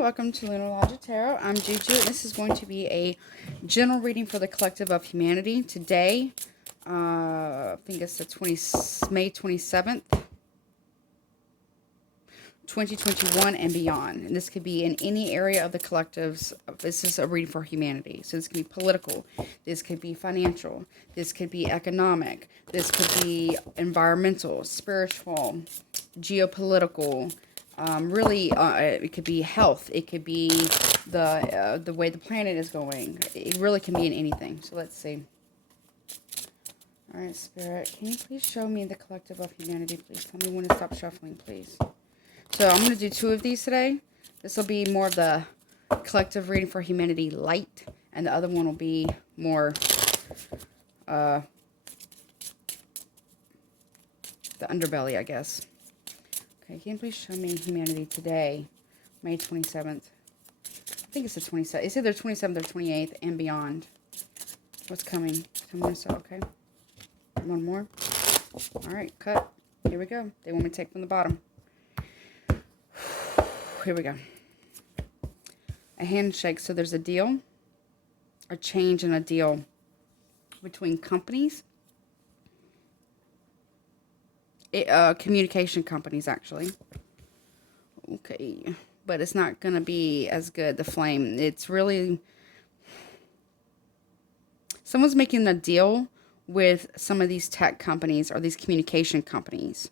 welcome to Lunar Logic Tarot. I'm Juju, and this is going to be a general reading for the collective of humanity. Today, I think it's the May 27th, 2021 and beyond. And this could be in any area of the collectives. This is a reading for humanity. So this could be political, this could be financial, this could be economic, this could be environmental, spiritual, geopolitical. It could be health. It could be the way the planet is going. It really can be in anything. So let's see. All right, Spirit, can you please show me the collective of humanity? Please tell me when to stop shuffling, please. So I'm going to do 2 of these today. This will be more of the collective reading for humanity light, and the other one will be more the underbelly, I guess. Okay, can you please show me humanity today, May 27th? I think it's the 27th. It's either 27th or 28th and beyond. What's coming? Okay. One more. All right, cut. Here we go. They want me to take from the bottom. Here we go. A handshake. So there's a deal, a change in a deal between companies. Communication companies, actually. Okay, but it's not going to be as good, the flame. It's really... Someone's making a deal with some of these tech companies or these communication companies.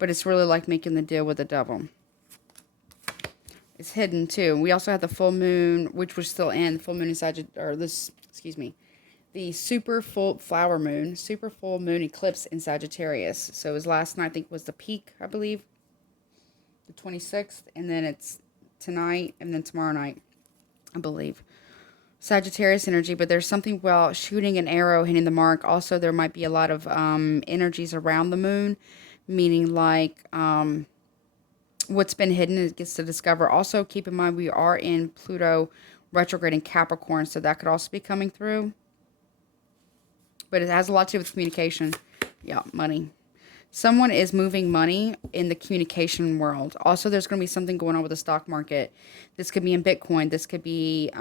But it's really like making the deal with the devil. It's hidden, too. We also have the full moon, which we're still in. Full moon in Sagittarius, the super full moon eclipse in Sagittarius. So it was last night, I think was the peak, I believe. The 26th. And then it's tonight and then tomorrow night, I believe. Sagittarius energy, but there's something about shooting an arrow, hitting the mark. Also, there might be a lot of energies around the moon, meaning like what's been hidden it gets to discover. Also, keep in mind we are in Pluto retrograde in Capricorn, so that could also be coming through. But it has a lot to do with communication. Yeah, money. Someone is moving money in the communication world. Also, there's going to be something going on with the stock market. This could be in Bitcoin. This could be, the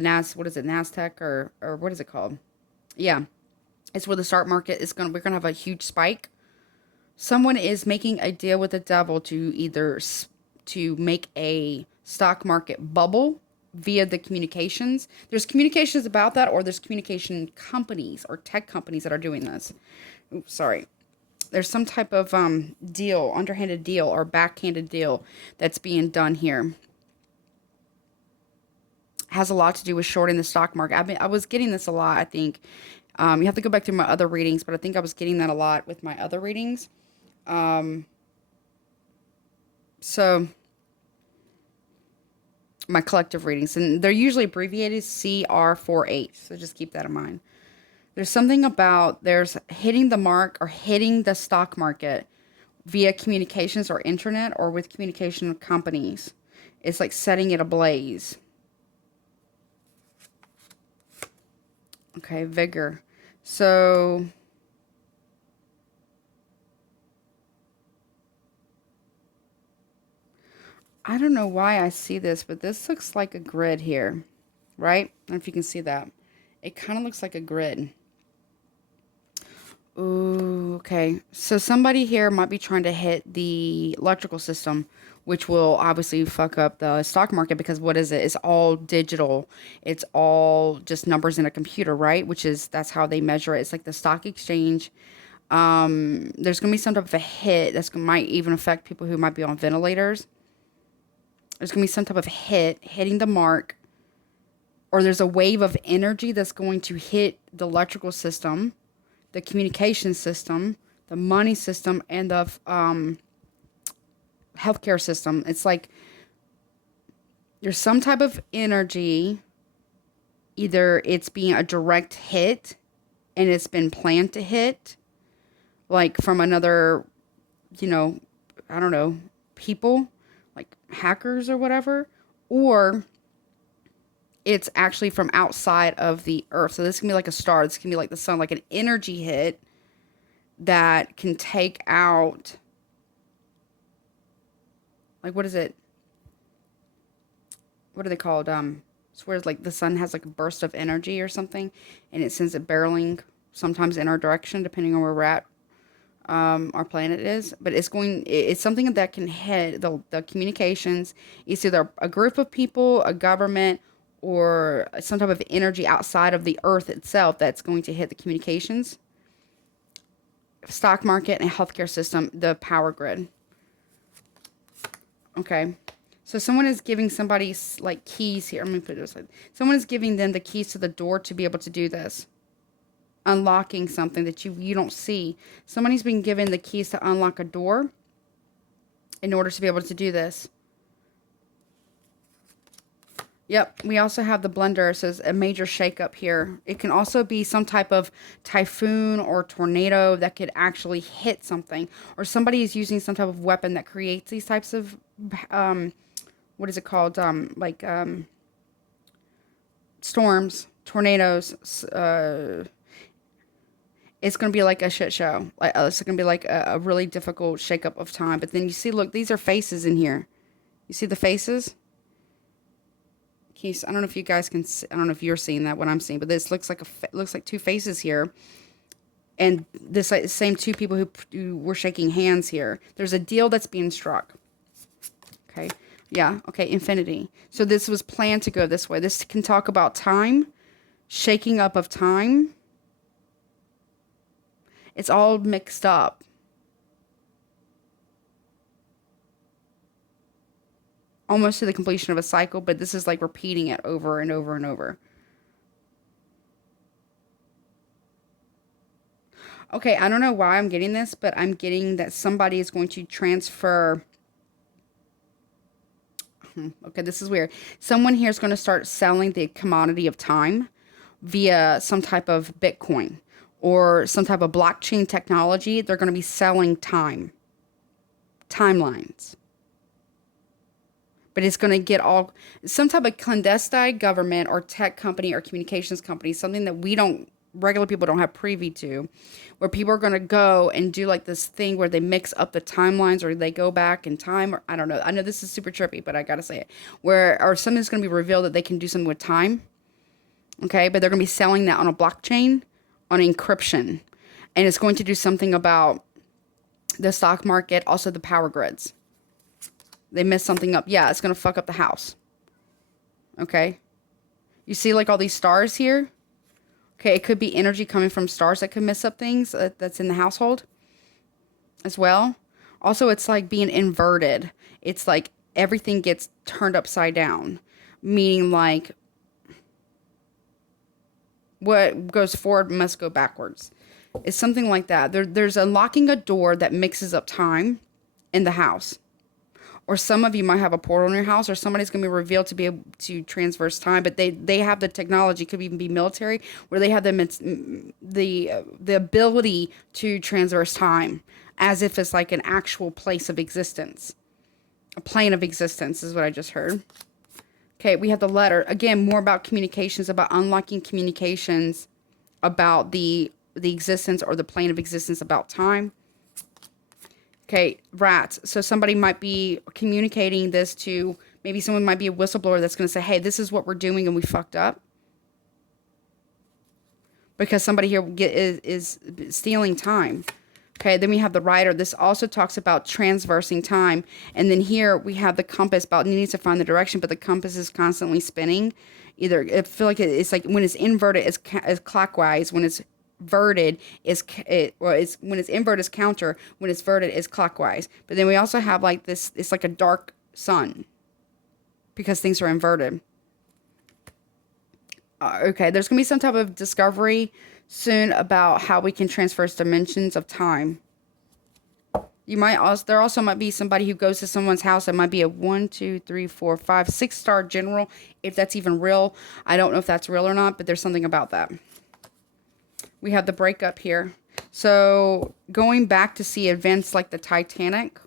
NASDAQ or what is it called? Yeah, it's where the stock market is we're going to have a huge spike. Someone is making a deal with the devil to make a stock market bubble via the communications. There's communications about that, or there's communication companies or tech companies that are doing this. Oops, sorry. There's some type of deal, underhanded deal or backhanded deal that's being done here. Has a lot to do with shorting the stock market. I was getting this a lot, I think. You have to go back through my other readings, but I think I was getting that a lot with my other readings. So my collective readings, and they're usually abbreviated CR4H, so just keep that in mind. There's something about there's hitting the mark or hitting the stock market via communications or internet or with communication companies. It's like setting it ablaze. Okay, vigor. So I don't know why I see this, but this looks like a grid here, right? I don't know if you can see that. It kind of looks like a grid. Ooh, okay. So somebody here might be trying to hit the electrical system, which will obviously fuck up the stock market because what is it? It's all digital. It's all just numbers in a computer, right? That's how they measure it. It's like the stock exchange. There's going to be some type of a hit might even affect people who might be on ventilators. There's going to be some type of hitting the mark, or there's a wave of energy that's going to hit the electrical system, the communication system, the money system, and the healthcare system. It's like there's some type of energy. Either it's being a direct hit and it's been planned to hit, like from another, I don't know, people, like hackers or whatever, or it's actually from outside of the earth. So this can be like a star. This can be like the sun, like an energy hit that can take out like, what is it? What are they called? It's where like the sun has like a burst of energy or something, and it sends it barreling sometimes in our direction, depending on where we're at. Our planet is, but it's something that can hit the communications. It's either a group of people, a government, or some type of energy outside of the Earth itself that's going to hit the communications, stock market, and healthcare system, the power grid. Okay. So someone is giving somebody like keys here. Let me put it this way. Someone is giving them the keys to the door to be able to do this. Unlocking something that you don't see. Somebody's been given the keys to unlock a door in order to be able to do this. Yep, we also have the blender. It says a major shakeup here. It can also be some type of typhoon or tornado that could actually hit something. Or somebody is using some type of weapon that creates these types of, what is it called? Storms, tornadoes, it's going to be like a shit show. Like it's going to be like a really difficult shakeup of time. But then you see, look, these are faces in here. You see the faces? I don't know if you guys can see, I don't know if you're seeing that, what I'm seeing, but this looks like looks like two faces here. And this same two people who were shaking hands here. There's a deal that's being struck. Okay. Yeah. Okay. Infinity. So this was planned to go this way. This can talk about time, shaking up of time. It's all mixed up. Almost to the completion of a cycle, but this is like repeating it over and over and over. Okay, I don't know why I'm getting this, but I'm getting that somebody is going to transfer. Okay, this is weird. Someone here is going to start selling the commodity of time via some type of Bitcoin or some type of blockchain technology. They're going to be selling timelines. But it's going to get all some type of clandestine government or tech company or communications company, something that regular people don't have privy to, where people are going to go and do like this thing where they mix up the timelines or they go back in time, or I don't know. I know this is super trippy, but I got to say it. Or something's going to be revealed that they can do something with time. Okay, but they're going to be selling that on a blockchain, on encryption. And it's going to do something about the stock market, also the power grids. They messed something up. Yeah, it's going to fuck up the house. Okay. You see like all these stars here? Okay, it could be energy coming from stars that could mess up things that's in the household as well. Also, it's like being inverted. It's like everything gets turned upside down. Meaning like what goes forward must go backwards. It's something like that. There's unlocking a door that mixes up time in the house. Or some of you might have a portal in your house, or somebody's going to be revealed to be able to transverse time, but they have the technology, could even be military, where they have the ability to transverse time as if it's like an actual place of existence. A plane of existence is what I just heard. Okay, we have the letter. Again, more about communications, about unlocking communications about the existence or the plane of existence about time. Okay, rats. So somebody might be communicating this to, maybe someone might be a whistleblower that's going to say, hey, this is what we're doing and we fucked up. Because somebody here is stealing time. Okay, then we have the writer. This also talks about transversing time. And then here we have the compass about needing to find the direction, but the compass is constantly spinning. I feel like it's like when it's inverted, it's clockwise. When it's verted when it's inverted is counter, when it's verted is clockwise. But then we also have like this, it's like a dark sun because things are inverted. Okay, there's gonna be some type of discovery soon about how we can transverse dimensions of time. There also might be somebody who goes to someone's house that might be a 1, 2, 3, 4, 5, 6-star general, if that's even real. I don't know if that's real or not, but there's something about that. We have the breakup here. So going back to see events like the Titanic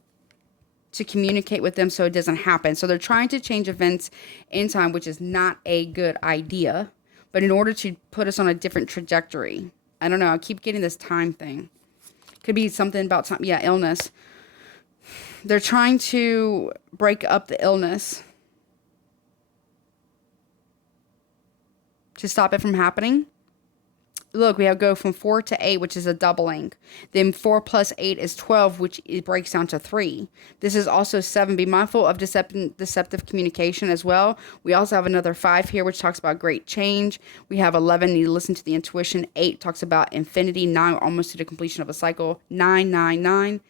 to communicate with them so it doesn't happen. So they're trying to change events in time, which is not a good idea. But in order to put us on a different trajectory. I don't know. I keep getting this time thing. Could be something about time. Yeah, illness. They're trying to break up the illness to stop it from happening. Look, we have go from 4 to 8, which is a doubling. Then 4 plus 8 is 12, which it breaks down to 3. This is also 7. Be mindful of deceptive communication as well. We also have another 5 here, which talks about great change. We have 11, need to listen to the intuition. 8 talks about infinity. 9, almost to the completion of a cycle. 9, 9, 9.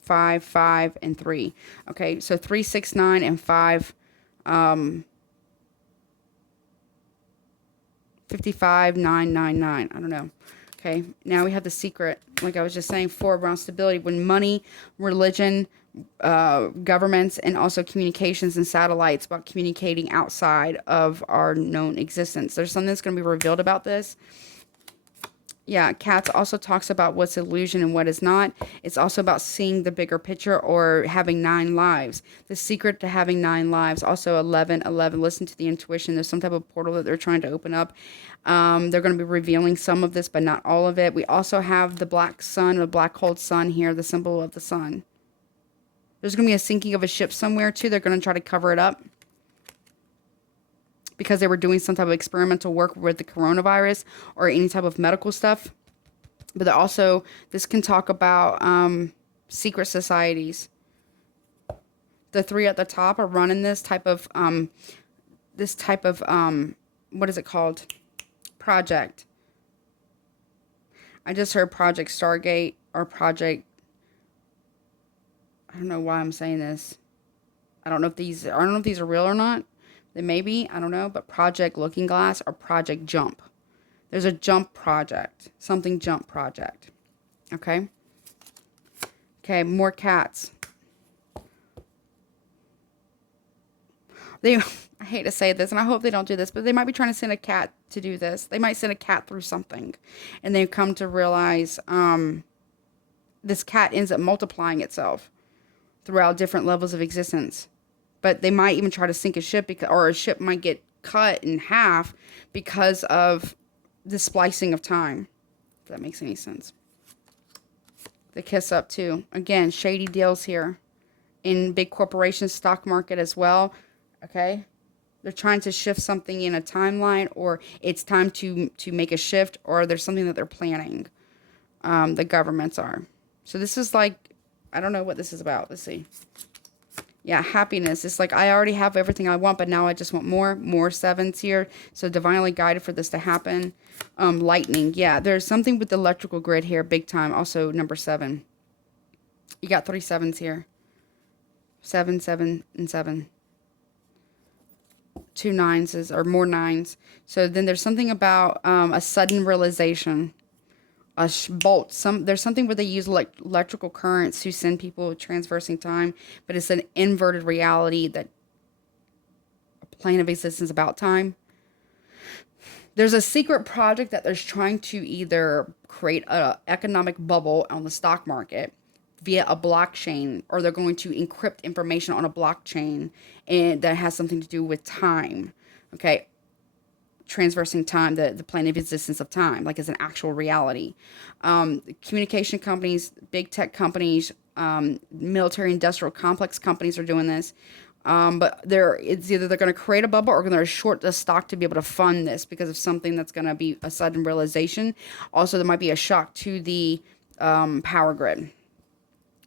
5, 5, and 3. Okay, so 3, 6, 9, and 5. 55, 9, 9, 9. I don't know. Okay, now we have the secret. Like I was just saying, 4 around stability. When money, religion, governments, and also communications and satellites about communicating outside of our known existence. There's something that's going to be revealed about this. Yeah, Cats also talks about what's illusion and what is not. It's also about seeing the bigger picture or having 9 lives. The secret to having 9 lives. Also 11, 11. Listen to the intuition. There's some type of portal that they're trying to open up. They're going to be revealing some of this, but not all of it. We also have the black sun, the black hole sun here, the symbol of the sun. There's going to be a sinking of a ship somewhere too. They're going to try to cover it up, because they were doing some type of experimental work with the coronavirus or any type of medical stuff. But also, this can talk about secret societies. The 3 at the top are running this type of what is it called? Project. I just heard Project Stargate or Project, I don't know why I'm saying this. I don't know if these are real or not. They may be, I don't know, but Project Looking Glass or Project Jump. There's a jump project. Something jump project. Okay? Okay, more cats. I hate to say this, and I hope they don't do this, but they might be trying to send a cat to do this. They might send a cat through something. And they come to realize this cat ends up multiplying itself throughout different levels of existence. But they might even try to sink a ship, or a ship might get cut in half because of the splicing of time. If that makes any sense. The kiss up too. Again, shady deals here. In big corporations, stock market as well. Okay? They're trying to shift something in a timeline, or it's time to make a shift, or there's something that they're planning. The governments are. So this is like, I don't know what this is about. Let's see. Yeah, happiness. It's like I already have everything I want, but now I just want more. More 7s here. So divinely guided for this to happen. Lightning. Yeah, there's something with the electrical grid here, big time. Also number 7. You got 3 7s here. 7, 7, and 7. 2 9s or more 9s. So then there's something about a sudden realization. A bolt. There's something where they use electrical currents to send people transversing time, but it's an inverted reality, that a plane of existence about time. There's a secret project that they're trying to either create an economic bubble on the stock market via a blockchain, or they're going to encrypt information on a blockchain, and that has something to do with time. Okay. Transversing time, the plane of existence of time, like as an actual reality. Communication companies, big tech companies, military industrial complex companies are doing this. But it's either they're going to create a bubble, or they're going to short the stock to be able to fund this because of something that's going to be a sudden realization. Also, there might be a shock to the power grid,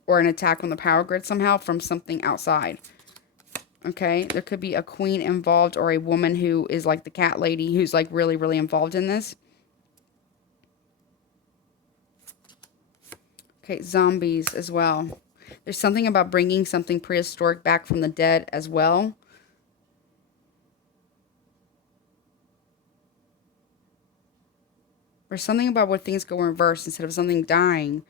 or an attack on the power grid somehow from something outside. Okay, there could be a queen involved, or a woman who is like the cat lady who's like really, really involved in this. Okay, zombies as well. There's something about bringing something prehistoric back from the dead as well. There's something about where things go in reverse. Instead of something dying,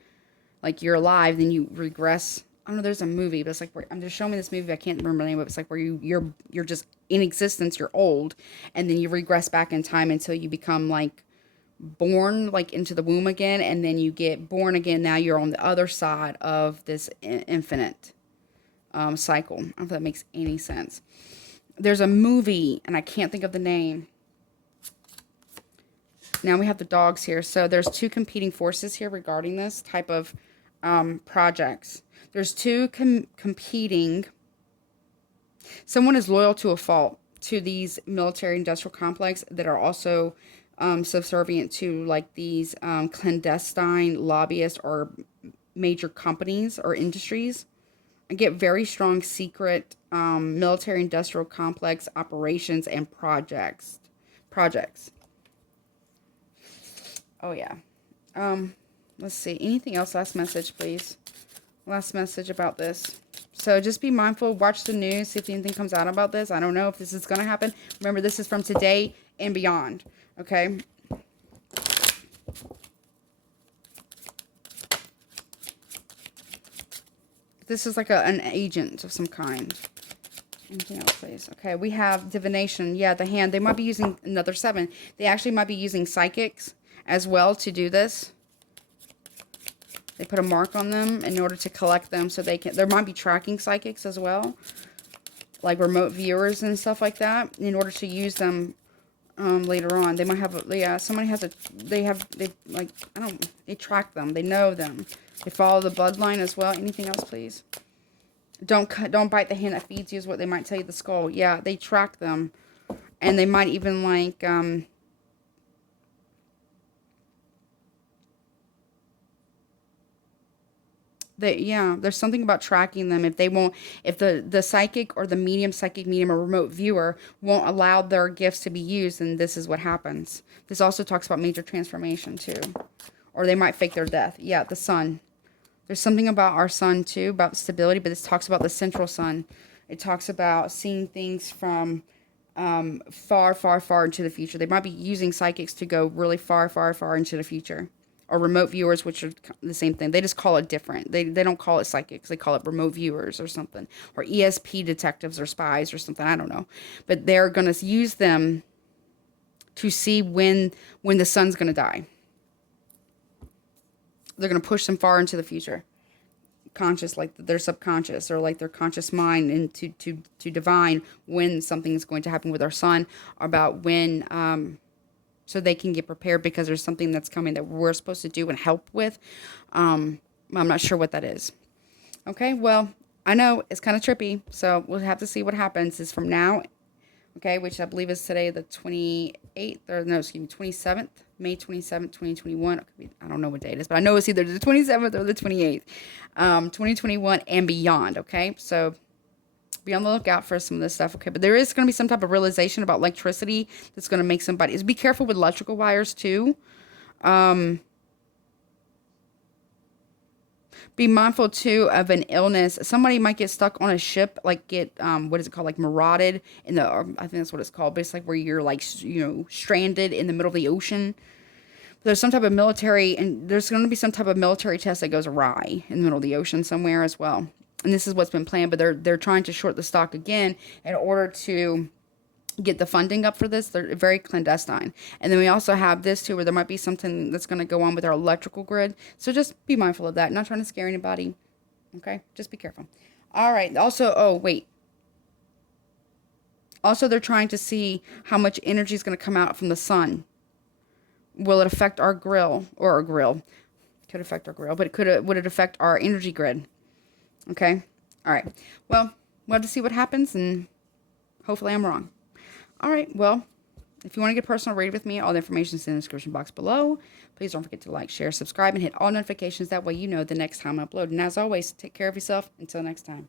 like you're alive, then you regress. I don't know, there's a movie, but it's like, I'm just showing me this movie, I can't remember the name of it. It's like where you're just in existence, you're old, and then you regress back in time until you become like born like into the womb again, and then you get born again. Now you're on the other side of this infinite cycle. I don't know if that makes any sense. There's a movie, and I can't think of the name. Now we have the dogs here. So there's two competing forces here regarding this type of projects. There's two competing. Someone is loyal to a fault to these military industrial complex that are also subservient to like these clandestine lobbyists or major companies or industries. I get very strong secret military industrial complex operations and projects. Oh yeah. Let's see. Anything else? Last message, please. Last message about this. So just be mindful. Watch the news. See if anything comes out about this. I don't know if this is going to happen. Remember, this is from today and beyond. Okay. This is like an agent of some kind. Anything else, please? Okay, we have Divination. Yeah, the hand. They might be using another 7. They actually might be using psychics as well to do this. They put a mark on them in order to collect them so they can... There might be tracking psychics as well. Like remote viewers and stuff like that. In order to use them later on. They might have... Yeah, somebody has a... They like... I don't... They track them. They know them. They follow the bloodline as well. Anything else, please? Don't bite the hand that feeds you is what they might tell you. The skull. Yeah, they track them. And they might even like... yeah, there's something about tracking them. If they won't, if the psychic or the psychic medium or remote viewer won't allow their gifts to be used, then this is what happens. This also talks about major transformation too. Or they might fake their death. Yeah, the sun. There's something about our sun too, about stability, but this talks about the central sun. It talks about seeing things from far, far, far into the future. They might be using psychics to go really far, far, far into the future. Or remote viewers, which are the same thing. They just call it different. They don't call it psychics. They call it remote viewers or something. Or ESP detectives or spies or something. I don't know. But they're going to use them to see when the sun's going to die. They're going to push them far into the future. Conscious, like their subconscious or like their conscious mind, and to divine when something is going to happen with our sun, about when... so they can get prepared because there's something that's coming that we're supposed to do and help with. I'm not sure what that is. Okay, well, I know it's kind of trippy, so we'll have to see what happens. It's from now, okay, which I believe is today the 28th, or no, excuse me, 27th, May 27th, 2021. I don't know what day it is, but I know it's either the 27th or the 28th, 2021 and beyond, okay? So be on the lookout for some of this stuff, okay? But there is going to be some type of realization about electricity that's going to make somebody... Be careful with electrical wires, too. Be mindful, too, of an illness. Somebody might get stuck on a ship, like get, what is it called? Like marauded in the... I think that's what it's called. But it's like where you're, like, stranded in the middle of the ocean. There's some type of military... And there's going to be some type of military test that goes awry in the middle of the ocean somewhere as well. And this is what's been planned, but they're trying to short the stock again in order to get the funding up for this. They're very clandestine. And then we also have this too, where there might be something that's going to go on with our electrical grid. So just be mindful of that. Not trying to scare anybody. Okay? Just be careful. All right. Also, oh, wait. Also, they're trying to see how much energy is going to come out from the sun. Will it affect our grill? Or our grill. Could affect our grill, but would it affect our energy grid? Okay. All right. Well, we'll have to see what happens, and hopefully I'm wrong. All right. Well, if you want to get a personal read with me, all the information is in the description box below. Please don't forget to like, share, subscribe, and hit all notifications. That way you know the next time I upload. And as always, take care of yourself. Until next time.